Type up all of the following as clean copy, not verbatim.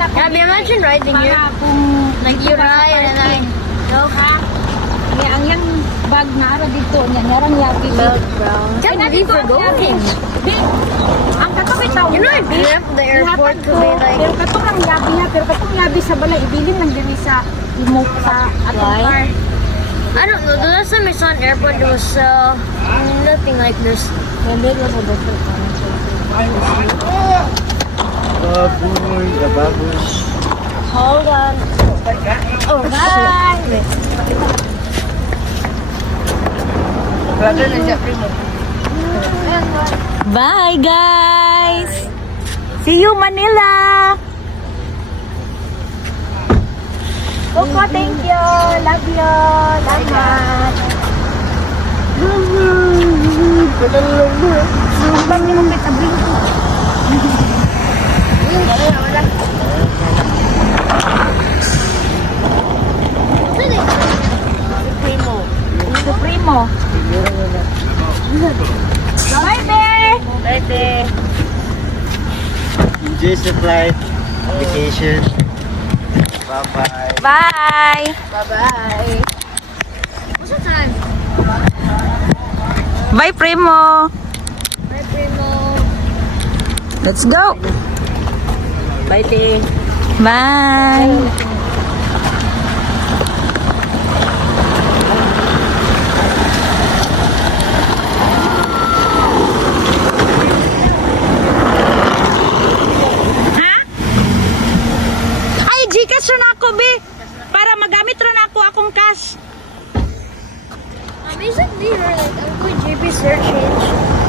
Have you mentioned riding here? Like you ride and then No, ha? Kaya ang yung bag na araw dito, niya narang yabi. milk brown. Can't believe we're going. Ang katong itaw. You know I left the airport to be like. Pero katong ang yabi ha, pero katong yabi sa balay, ibilin lang din sa imo sa atong Why? car. I don't know. The last time I saw an airport, there was nothing like this. Hindi ko sa doktor ko. Baboy, baboy. Hold on. Oh, Bye! Bye, guys! See you, Manila! Coco, thank you! Love you! Salamat! Ang bangin mo kita blinko. wala. Supremo. Supremo. Bye, Bear! Right there. Enjoy the flight. Vacation. Bye-bye. Bye! Bye-bye. What's the time? Bye, Primo! Bye, Primo. Let's go! Bye, Te. Bye! Ay, Gcash rin ako, be! Para magamit rin ako akong cash. Isn't me or like I'm going JP search change?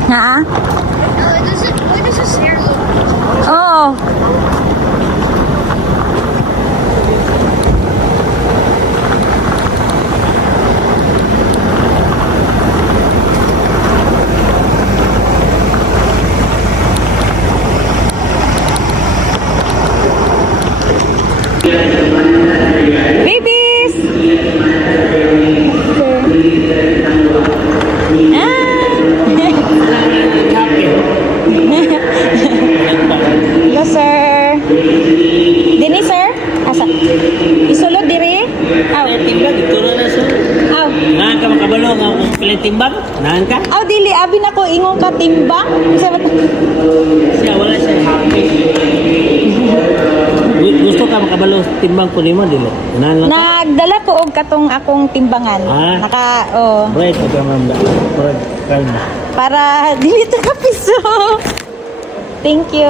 Ha? No, it doesn't. Why does this hair look? Oo. Babies! Hello, sir. Dini, sir? Asa? Isulod diri? Aw. Timbang, ito na na so. Aw. Nahan ka makabalo nga kung pala timbang? Nahan ka? Aw, dili. Abi na ko ingong ka timbang. Isa ba Siya, wala siya. Gusto ka makabalo timbang po ni mo, dili? Nahan lang ka? Nagdala ko og katong akong timbangan. Ah. Naka, oh. Break, ito ang kalma. Para dili ta ka piso. Thank you.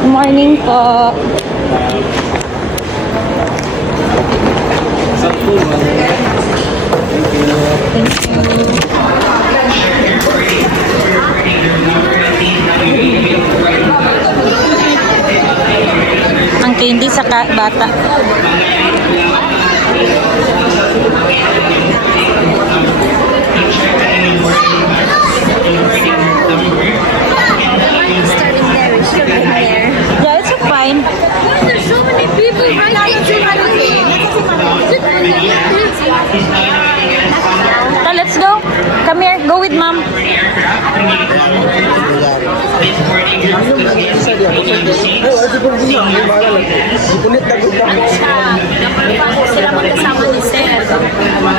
Good morning po. Ang candy sa bata. Starting there, we should be there. Yeah, it's fine. Why there's so many people right So, let's go. Come here. Go with mom. Sila magkasama ni Sir.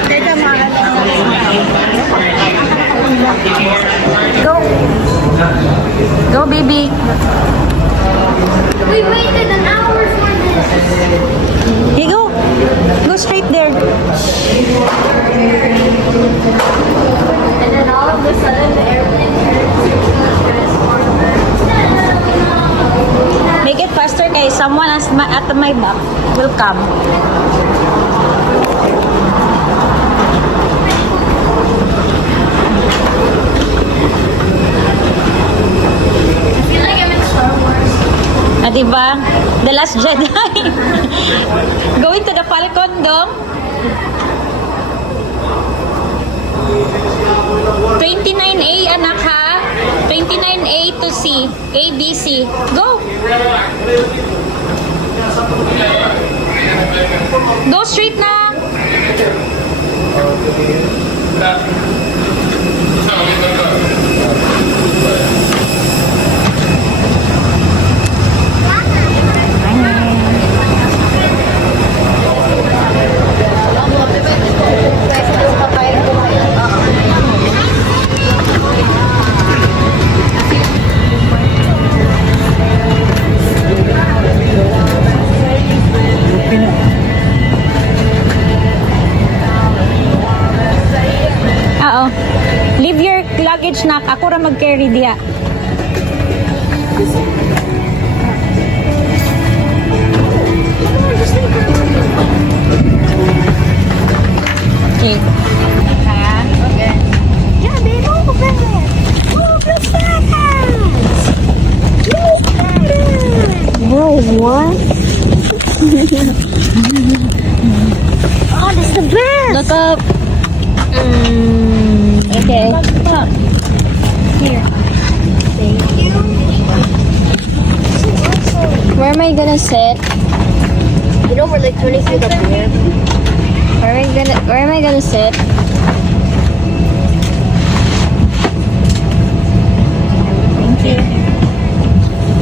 Teka, Go. Go, baby. We waited an hour for this. Hey, go. Go straight there. And then all of a sudden, the airplane Make it faster, guys. Someone at my back will come. I feel like I'm in Star Wars. Ah, diba? The Last Jedi. Going to the Falcon Dome. 29A, anak, ha? 29A to C. A, B, C. Go! Go straight na! luggage na ako ra mag-carry diha. Okay. Okay. Yeah, babe, open it. Look at that. Bro, what? Oh, this is the best. Look up. Okay. Here. Thank you. Where am I gonna sit? You know, we're like turning through the beer. Where am I gonna sit? Thank you.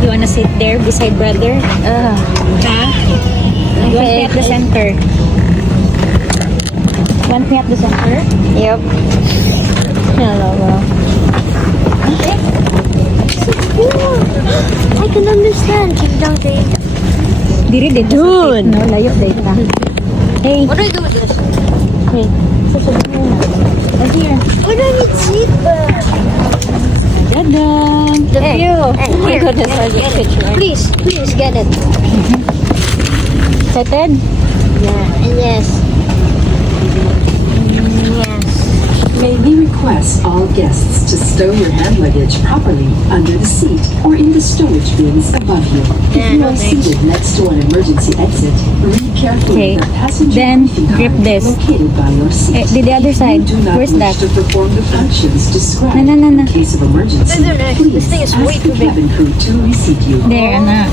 You wanna sit there beside brother? Huh? You want me at the center? Want me at the center? Yep. Hello. I can understand. Keep down, Dave. Diri dito. Dude! No, layo dito. Hey. What do I do with this? Hey. Sasabihin mo na. Right here. We don't need seatbelt. Dadang. The view. Oh my goodness, I get picture. Please get it. Excited? Yeah. And yes. Yes. May we request all guests to stow your hand luggage properly under the seat or in the stowage bins above you. If you are seated next to an emergency exit, read Okay. carefully the passenger Then, briefing grip card this. located by your seat. The other side. If you do not Where's wish that? to perform the functions described No. in case of emergency, please This thing is ask way the too big. cabin crew to reseat you. There, anak.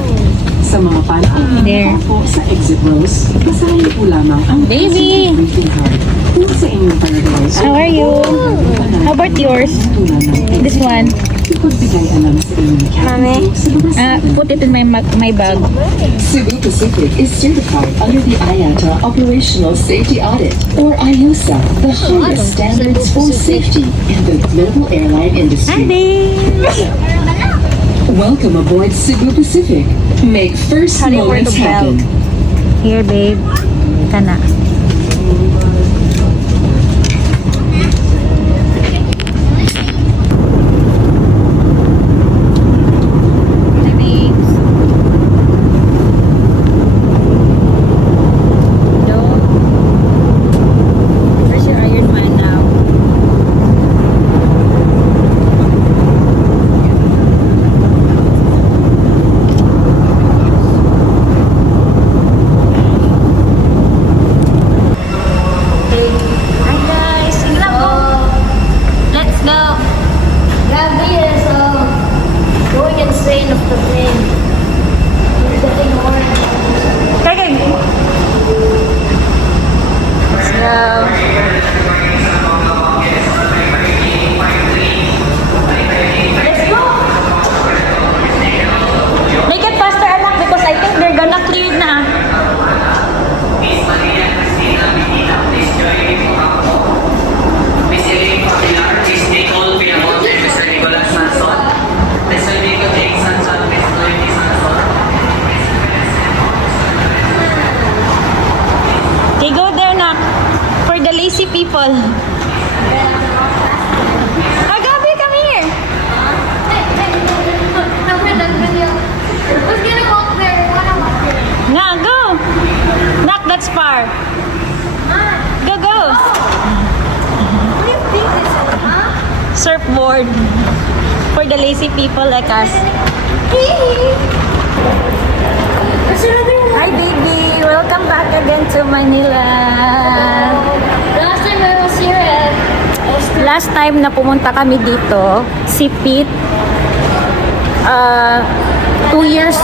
Sa mga panahon There. po sa exit rows, basahin po lamang ang Baby! passenger briefing card. Kung sa inyong palagay, How are you? How about yours? This one. Ipagbigay alam sa inyong cabin crew sa lugar sa Put it in my bag. Cebu Pacific is certified under the IATA Operational Safety Audit, or IOSA, the highest standards for safety in the global airline industry. babe! Welcome aboard Cebu Pacific. Make first How do you wear the moments belt? happen. Here, babe. Kana. Hi, babes. Hello? Where's your Iron Man now? Hi guys! Sige lang, go! Let's go! Gabby is going insane of the plane. He's getting orange. Okay. Let's go. Let's go. Make it faster, anak, because I think they're gonna clear na. Okay, go there, nak. For the lazy people. Ah, Gabby, come here. Who's gonna walk there? Na, go. Nak, that's far. Go, go. What do you think this is, huh? Surfboard. For the lazy people like us. There's another one. Hi, baby. Welcome back again to Manila. Last time I was here Last time na pumunta kami dito, si Pete, 2 years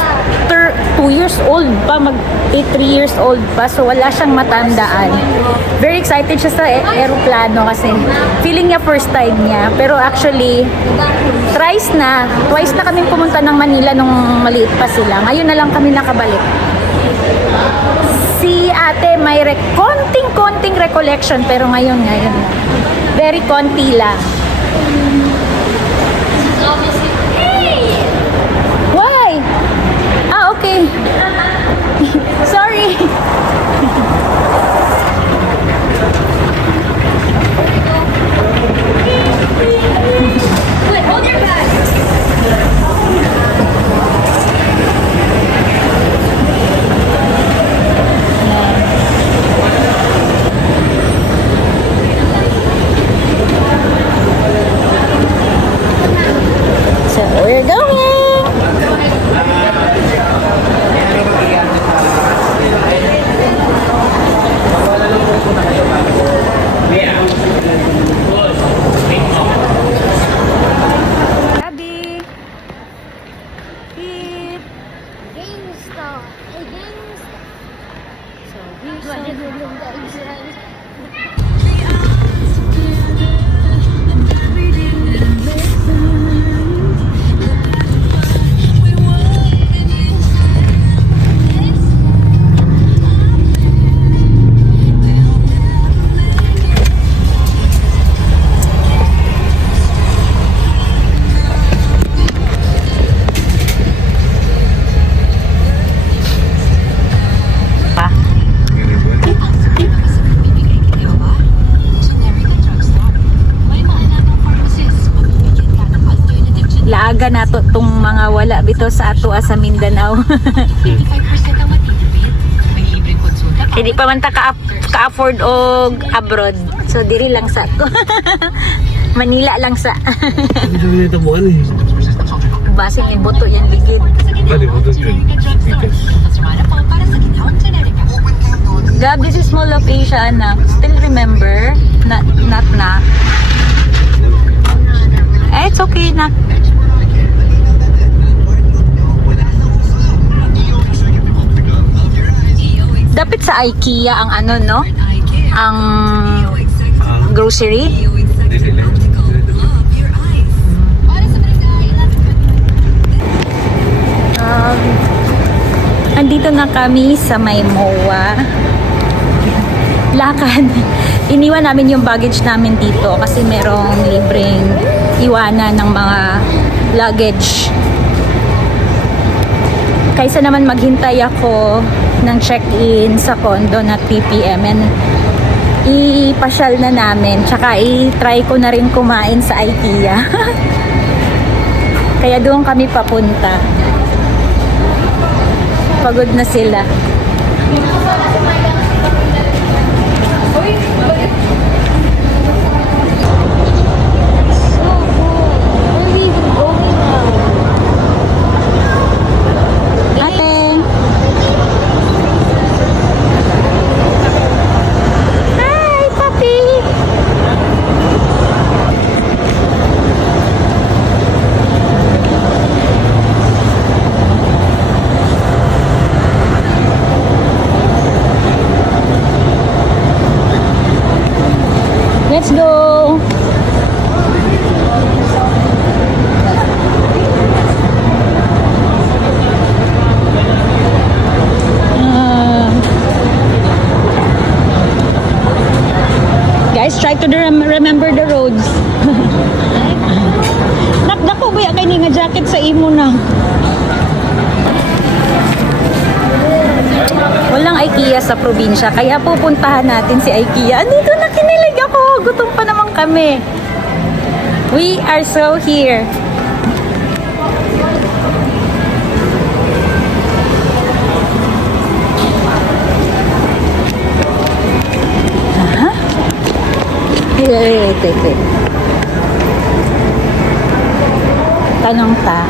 old pa, 3 years old pa, so wala siyang matandaan. Very excited siya sa aeroplano kasi feeling niya first time niya. Pero actually, twice na kami pumunta ng Manila nung maliit pa sila. Ngayon na lang kami nakabalik. Si ate may konting recollection, pero ngayon. Very konti lang. Hey! Why? Ah, okay. Sorry. alaga nato tong mga wala bito sa ato sa Mindanao. Hindi pa man ta ka-afford og abroad. So diri lang sa to. Manila lang sa. Ito na ito mo eh. Basig ni boto yan ligid. Ano mo ito? Gab, this is Mall of Asia, anak. Still remember? Not na. It's okay, nak. Dapat sa IKEA ang ano, no? Ang grocery. Andito na kami sa may MOA. Lakad. Iniwan namin yung baggage namin dito kasi merong libreng iwanan ng mga luggage. Kaysa naman maghintay ako ng check-in sa condo na 3 p.m. and ipasyal na namin. Tsaka i-try ko na rin kumain sa IKEA. Kaya doon kami papunta. Pagod na sila. Let's go! Guys, try to remember the roads. Nakdako ba kay ni nga jacket sa imo na? Walang IKEA sa probinsya, kaya pupuntahan natin si IKEA. Andito na, kinilig ako. Gutom pa naman kami. We are so here. Huh? Wait. Tanong ta.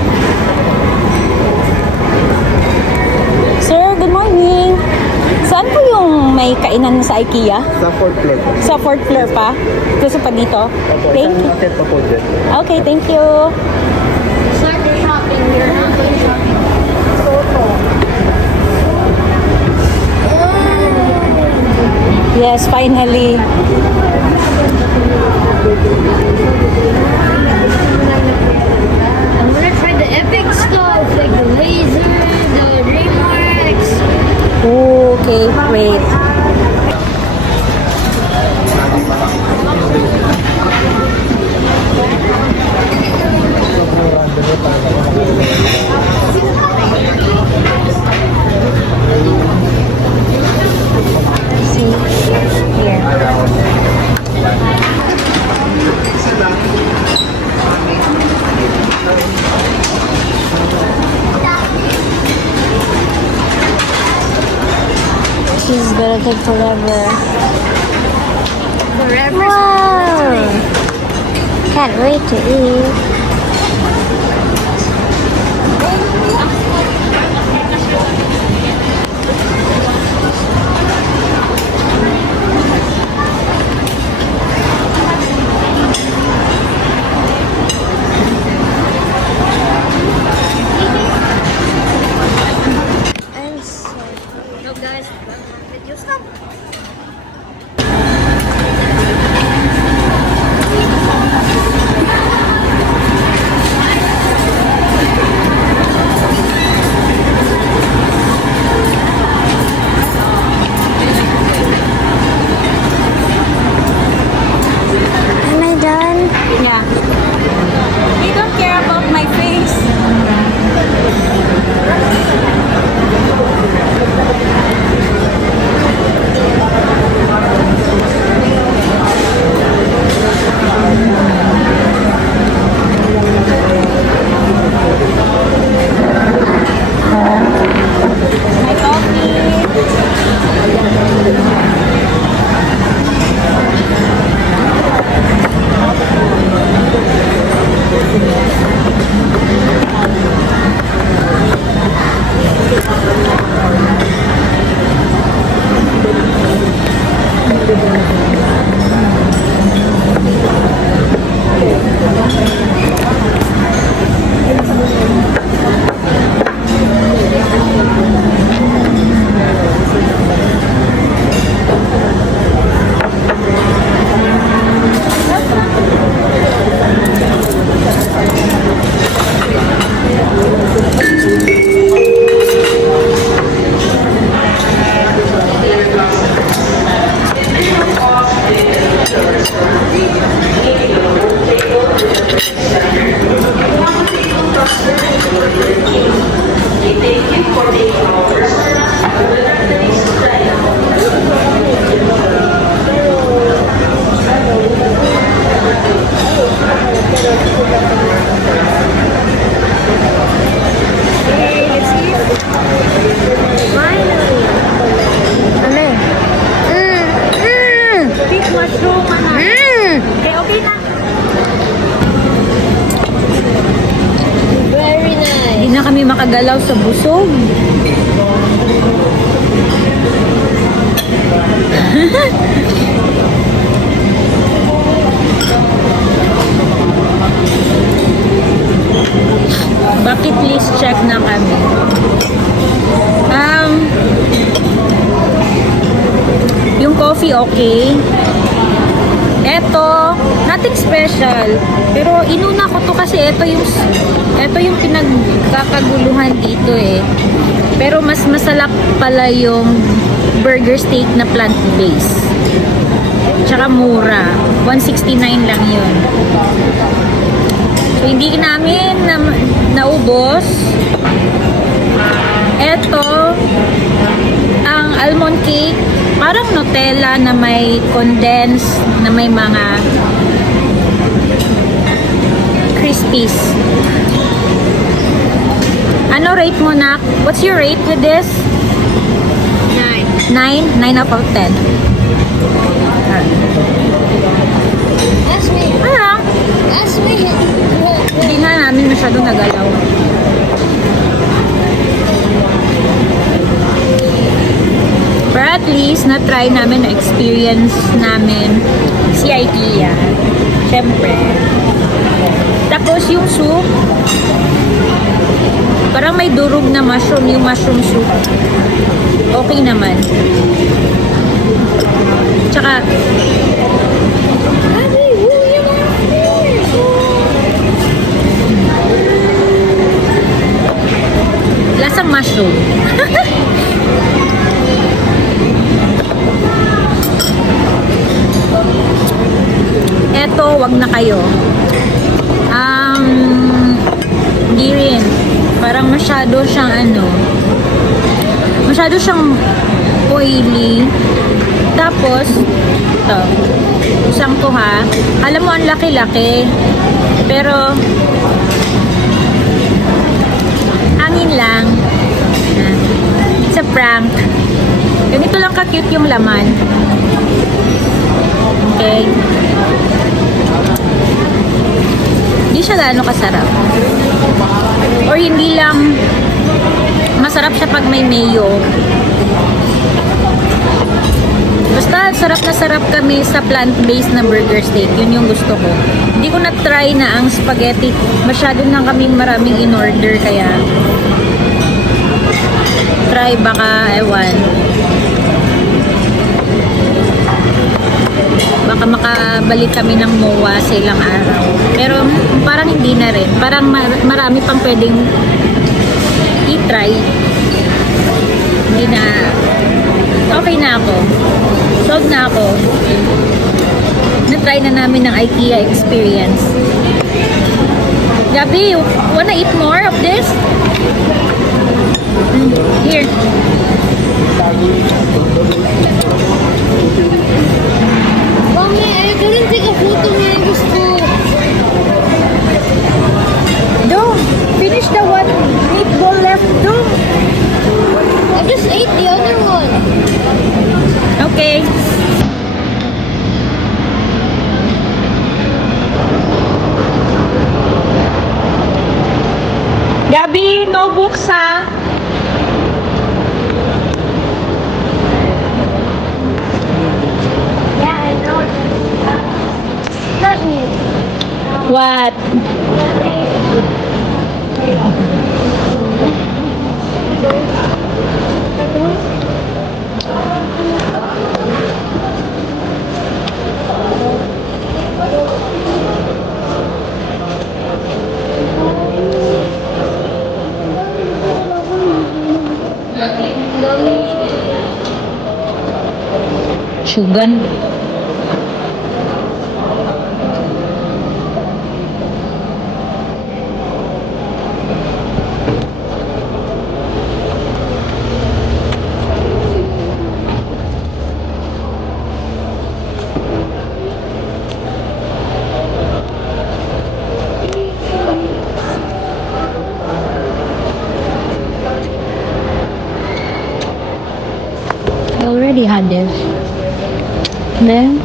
Sir, good morning. Saan po yung may kainan sa IKEA? Sa 4th floor po. Sa 4th floor pa? Gusto pa dito? Thank you. Hotel pa po dyan. Okay, thank you. Start your shopping. You're not going shopping. Yes, finally. I'm gonna try the epic stuff, like the laser, the DreamWorks. Okay, great. See, She's gonna take forever. Forever. Wow! Can't wait to eat. No, guys. Did you stop? Okay, let's eat. Finally. Ano eh? Pink mushroom, ano? Okay, okay na. Very nice. Hindi na kami makagalaw sa busog. Bucket list check na kami. Yung coffee okay. Eto, nothing special. Pero inuna ko to kasi ito yung pinagkakaguluhan dito eh. Pero mas masarap pala yung burger steak na plant-based. Tsaka mura. 169 lang yun. So, hindi namin naubos. Eto, ang almond cake, parang Nutella na may condensed, na may mga crispies. Ano rate mo, Nak? What's your rate with this? 9. 9? 9 out of 10. Ask me. Ano? Ask me. Hindi na namin masyadong nagalaw. Pero at least, na-try namin, na-experience namin si IKEA. Siyempre. Tapos yung soup, parang may durog na mushroom, yung mushroom soup. Okay naman. Tsaka, Abby, who you are here? lasang mushroom. Eto, wag na kayo. Hindi rin. Parang masyado siyang masyado siyang oily. Tapos, ito. Isang to ha. Alam mo, ang laki-laki. Pero, hangin lang. It's a prank. Ganito lang ka-cute yung laman. Okay? Hindi siya gaano kasarap. Or hindi lang masarap siya pag may mayo. Basta sarap kami sa plant-based na burger steak. Yun yung gusto ko. Hindi ko na-try na ang spaghetti. Masyado na kaming maraming in-order kaya try baka ewan. Baka makabalik kami ng MOA sa ilang araw. Pero parang hindi na rin. Parang marami pang pwedeng i-try. Hindi na. Okay na ako. Sold na ako. Na-try na namin ng IKEA experience. Gabi, wanna eat more of this? Here. Mommy, I couldn't take a photo when I was full. Do, finish the one meatball left. Do. I just ate the other one. Okay. Gabi, no books ha? Yeah, I know. Not me. What? Sugan. Liha Dev. Then,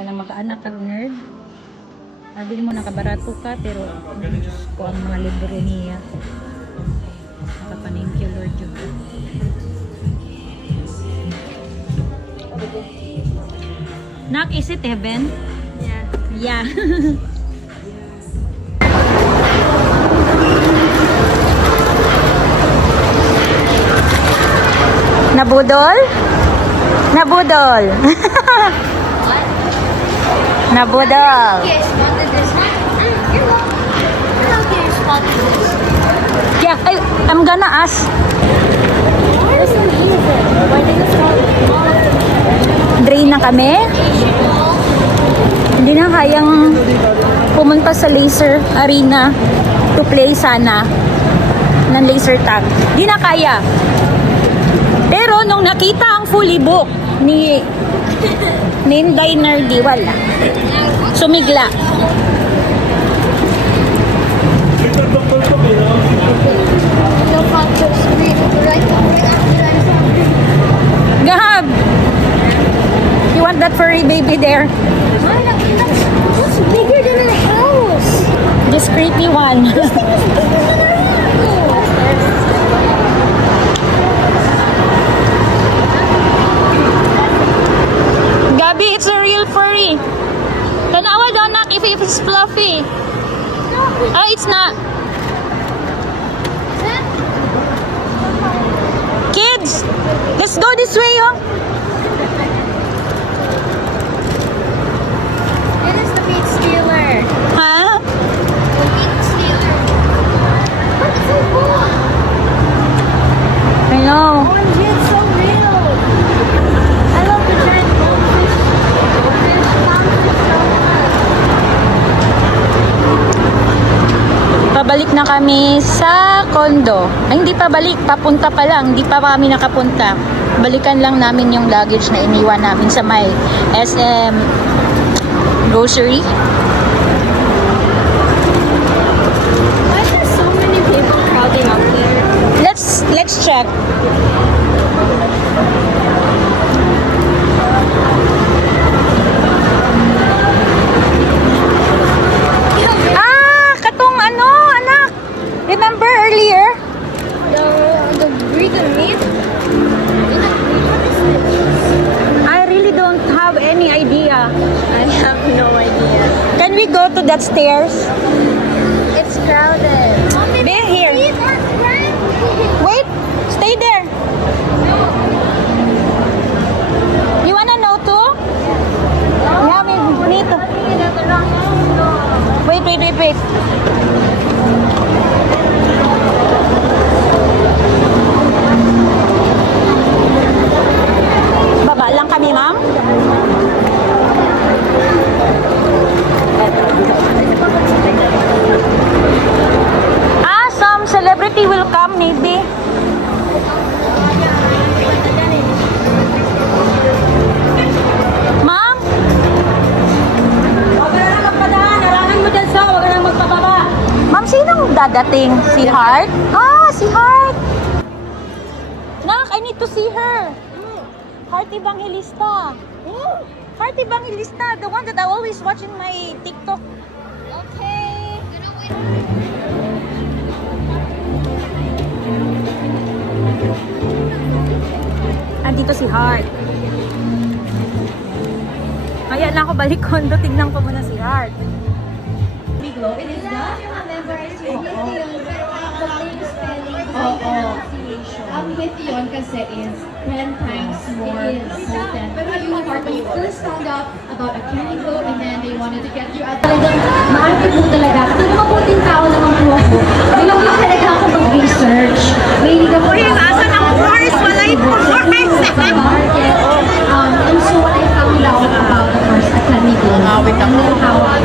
walang makaanak ang nerd. Sabi mo nakabarato ka pero Diyos ko ang mga libro niya. Nakapanink you Lord yun. Nak, is it heaven? Yeah. Yeah. Nabudol? Nabudol. Nabudol. Okay, I spotted this. You're welcome. You're okay, I spotted this. Yeah, I'm gonna ask. Where's the reason? Why did you spot all of them? Drain na kami. Hindi na kayang pumunta sa laser arena to play sana ng laser tag. Hindi na kaya. Pero nung nakita ang fully book ni Inday Nerdy, wala. Sumigla. No factors. Right after I saw it. Gahab! You want that furry baby there? That's bigger than a house. This creepy one. Gabi, it's a real furry. Tanawa daw nak if it's fluffy. Oh, it's not. Kids, let's go this way, oh. It is the meat stealer. Huh? The meat stealer. Look, it's so cool. I know. OMG, it's so real. I love the giant goldfish. Goldfish, clownfish so much. Pabalik na kami sa condo. Ay, hindi pa balik. Papunta pa lang. Hindi pa kami nakapunta. Balikan lang namin yung luggage na iniwan namin sa may SM grocery. Why are there so many people crowding up here? Let's check. Ah, katong ano, anak. Remember earlier? The vegan meat? What is this? I really don't have any idea. I have no idea. Can we go to that stairs? It's crowded. Be here. These are friendly. Wait, stay there. You wanna know too? Yeah, we need to. Wait. Baba lang kami, ma'am. Some celebrity will come maybe. Ma'am? Huwag ka na magpadaan. Harangan mo dyan sa. Huwag ka na magpababa. Ma'am, sinong dadating? Si Heart? Ah, si Heart. Nak, I need to see her. Heart Evangelista. Heart Evangelista. The one that I always watch in my TikTok. Okay. dito si Heart. Kaya na ako balik condo, tignan ko muna si Heart. Ang with yun kasi is 10 times more potent. Pero yung part when you first found out about a candy glow and then they wanted to get you out. Talagang maarte po talaga. Kasi mabuting tao naman po ako. Binigyan talaga ako mag-research. Mahilig ako. Asan ang course? Wala yung Market. And so when I found out about the first Academy Glow, how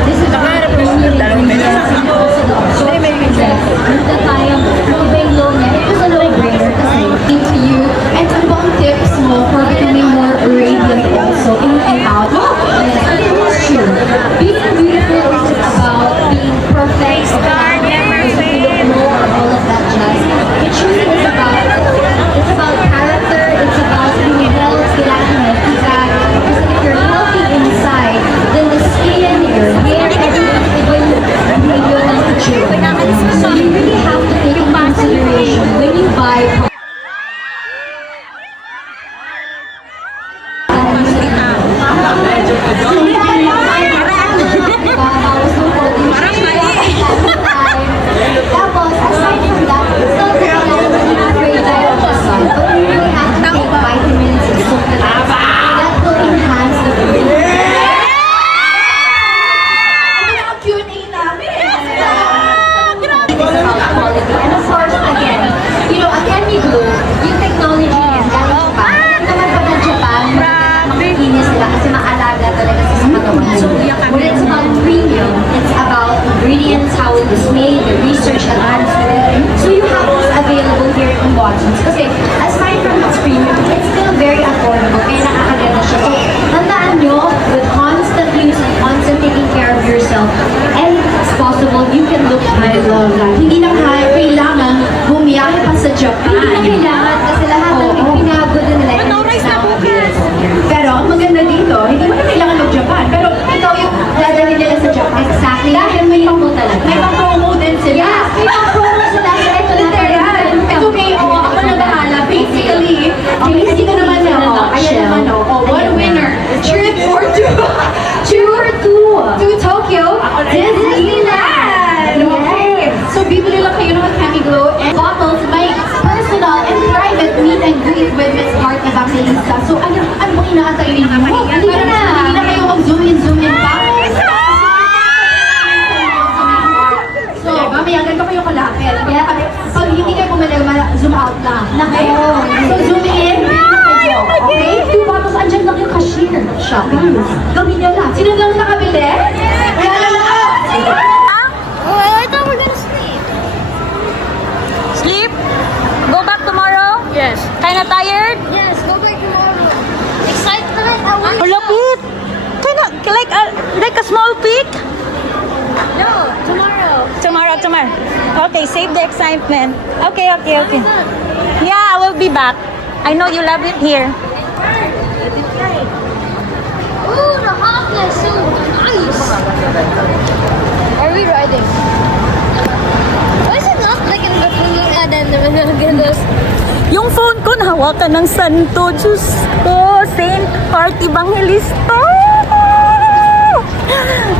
this is one of the premium ingredients and also the absorption at the time, moving glow niya, it was a no-brainer kasi Into you. And ano ba ang tips mo for becoming more radiant also in and out? yes, and it is true. Being beautiful isn't about being perfect, or being more, all of that jazz. It truly is about, it's about character, it's about being healthy, kailangan healthy ka. Because if you're healthy inside, then the skin, your hair, everything will yun ang itsura. So you really have to take into consideration when you buy tapos, aside from that, still great diet of sun. But we really have to take vitamins and supplements that will enhance the food. Ang Q&A namin! It's about quality. And of course, again, you know, Academy Glow, yung technology is galing Japan. Naman pag ng Japan, makikinis sila kasi maalaga talaga sa katawan. So, when it's about premium, it's about ingredients, how it was made, the research advancement. So you have this available here in Watson's. Kasi aside from its premium, it's still very affordable. Kaya nakakaganda siya. So, tandaan nyo, with constant use and constant taking care of yourself, and it's possible, you can look I love that. Hindi na kailangan bumiyahe pa sa Japan. Hindi na kailangan kasi lahat ng pinagod na nila is now available here. Pero ang maganda dito, hindi mo na kailangan mag-Japan. Pero ikaw yung dadalhin nila sa Japan. Exactly. Dahil may promo talaga. May pang-promo din sila. Yes, may promo sila. Kaya ito na Literal. Ito kayo, ako na bahala. Basically, hindi ka naman na. Ayan naman, one winner. Trip for two. Tour 2. To Tokyo, Disneyland. Okay. So, bibili lang kayo ng Academy Glow and bottles. May personal and private meet and greet with Miss Heart Evangelista. So, ano bang inaantay ninyo? Hindi na kayo mag-zoom in pa. So, mamaya ganito kayo kalapit. Pag hindi kayo pumili, zoom out lang. So, zoom in. Okay? 2 bottles. Andyan lang yung cashier. Shopping. Gawin nyo lang. Sino lang nakabili? Wala na lang. Oh, I thought we were gonna sleep. Sleep? Go back tomorrow? Yes. Kinda tired? Yes, go back tomorrow. Excitement. I want Oh, look it! Like a small peak? No, tomorrow. Tomorrow. Okay, save the excitement. Okay. Yeah, I will be back. I know you love it here. Ooh, the hopla is so nice. Are we riding? Why is it not like in the balloon and then we're gonna get this? Yung phone ko nahawakan ng santo. Diyos ko, Saint Heart Evangelista.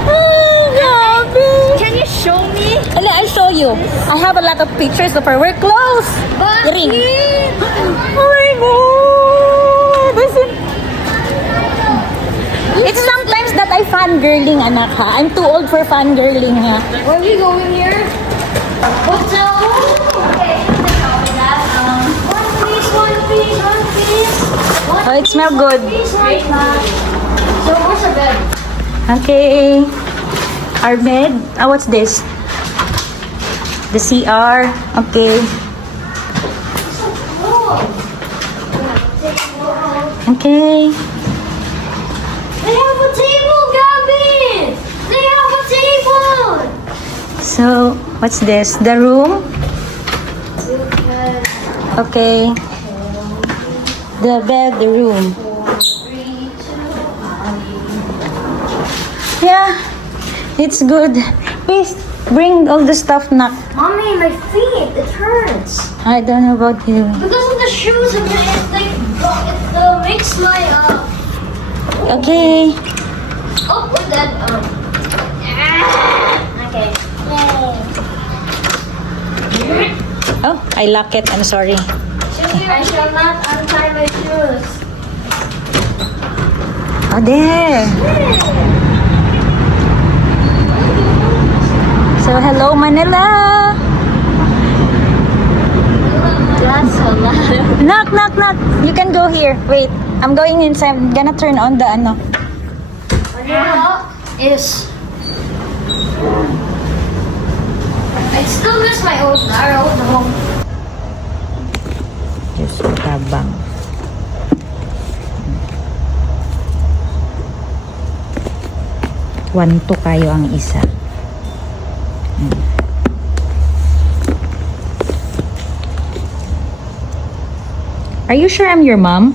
Ay, grabe. Can you show me? I'll show you. I have a lot of pictures of her. We're close. But Ring. Oh Oh my God. It's sometimes that I fangirling, anak ha. I'm too old for fangirling ha. where are we going here? Hotel. Okay, one piece. Oh, it smells good. So where's our bed? Okay. Our bed. Ah, what's this? The CR. Okay. Okay. They have a table, Gabby! They have a table! So, what's this? The room? Okay. The bed, the room. Yeah, it's good. Please bring all the stuff na. Mommy, my feet, it hurts. I don't know about you. Because of the shoes and it's like Mix my Okay. oh put that okay. Oh, I lock it. I'm sorry. I shall not untie my shoes. Oh, there. So, hello, Manila. That's so loud. Knock, knock, knock. You can go here. Wait, I'm going inside. I'm gonna turn on the ano. Manila is I still miss my old home. Diyos ko, tabang. Wanto kayo ang isa. Are you sure I'm your mom?